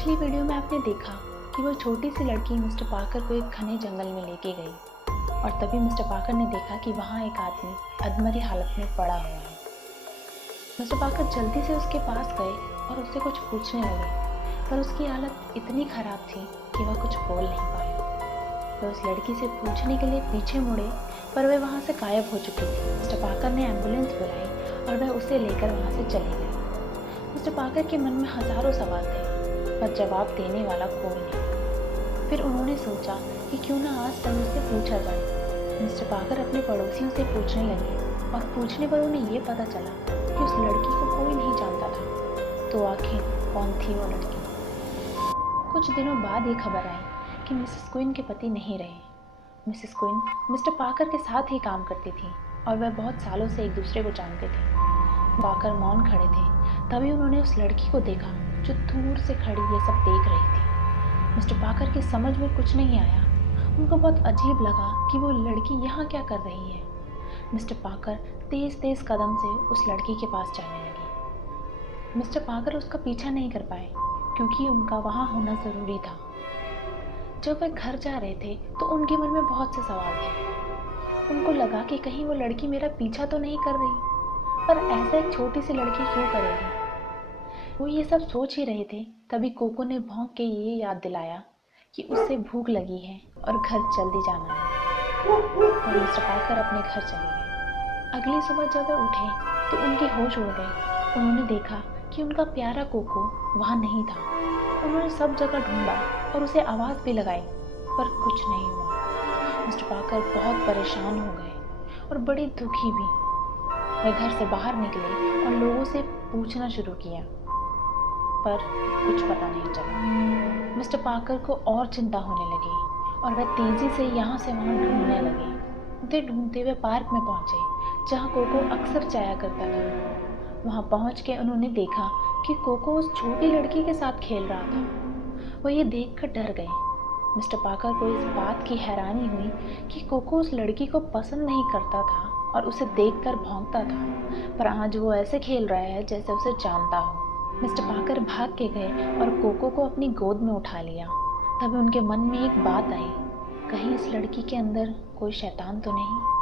पिछली वीडियो में आपने देखा कि वो छोटी सी लड़की मिस्टर पार्कर को एक घने जंगल में लेके गई और तभी मिस्टर पार्कर ने देखा कि वहाँ एक आदमी अधमरी हालत में पड़ा हुआ है। मिस्टर पार्कर जल्दी से उसके पास गए और उससे कुछ पूछने लगे, पर उसकी हालत इतनी खराब थी कि वह कुछ बोल नहीं पाया। वह उस लड़की से पूछने के लिए पीछे मुड़े, पर वह वहाँ से गायब हो चुकी थी। मिस्टर पार्कर ने एम्बुलेंस बुलाई और वह उसे लेकर वहाँ से चले गए। मिस्टर पार्कर के मन में हजारों सवाल थे, पर जवाब देने वाला कोई नहीं। फिर उन्होंने सोचा कि क्यों ना आज पहले से पूछा जाए। मिस्टर पार्कर अपने पड़ोसियों से पूछने लगे और पूछने पर उन्हें ये पता चला कि उस लड़की को कोई नहीं जानता था। तो आखिर कौन थी वो लड़की? कुछ दिनों बाद ये खबर आई कि मिसेस क्विन के पति नहीं रहे। मिसेस क्विन मिस्टर पार्कर के साथ ही काम करती थी और वह बहुत सालों से एक दूसरे को जानते थे। पार्कर मौन खड़े थे, तभी उन्होंने उस लड़की को देखा जो दूर से खड़ी ये सब देख रही थी। मिस्टर पार्कर की समझ में कुछ नहीं आया। उनको बहुत अजीब लगा कि वो लड़की यहाँ क्या कर रही है। मिस्टर पार्कर तेज तेज कदम से उस लड़की के पास जाने लगे। मिस्टर पार्कर उसका पीछा नहीं कर पाए क्योंकि उनका वहाँ होना ज़रूरी था। जब वे घर जा रहे थे तो उनके मन में बहुत से सवाल थे। उनको लगा कि कहीं वो लड़की मेरा पीछा तो नहीं कर रही, पर ऐसा एक छोटी सी लड़की क्यों करेगी। वो ये सब सोच ही रहे थे, तभी कोको ने भौंक के ये याद दिलाया कि उससे भूख लगी है और घर जल्दी जाना है। और मिस्टर पार्कर अपने घर चले गए। अगली सुबह जब वे उठे तो उनके होश उड़ गए। उन्होंने देखा कि उनका प्यारा कोको वहाँ नहीं था। उन्होंने सब जगह ढूंढा और उसे आवाज़ भी लगाई, पर कुछ नहीं हुआ। मिस्टर पार्कर बहुत परेशान हो गए और बड़े दुखी भी। वे घर से बाहर निकले और लोगों से पूछना शुरू किया, पर कुछ पता नहीं चला। मिस्टर पार्कर को और चिंता होने लगी और वह तेजी से यहाँ से वहाँ ढूंढने लगे। ढूंढते हुए पार्क में पहुँचे जहाँ कोको अक्सर जाया करता था। वहाँ पहुँच के उन्होंने देखा कि कोको उस छोटी लड़की के साथ खेल रहा था। वह ये देखकर डर गए। मिस्टर पार्कर को इस बात की हैरानी हुई कि कोको उस लड़की को पसंद नहीं करता था और उसे देखकर भौंकता था, पर आज वो ऐसे खेल रहा है जैसे उसे जानता हो। मिस्टर पार्कर भाग के गए और कोको को अपनी गोद में उठा लिया। तभी उनके मन में एक बात आई, कहीं इस लड़की के अंदर कोई शैतान तो नहीं।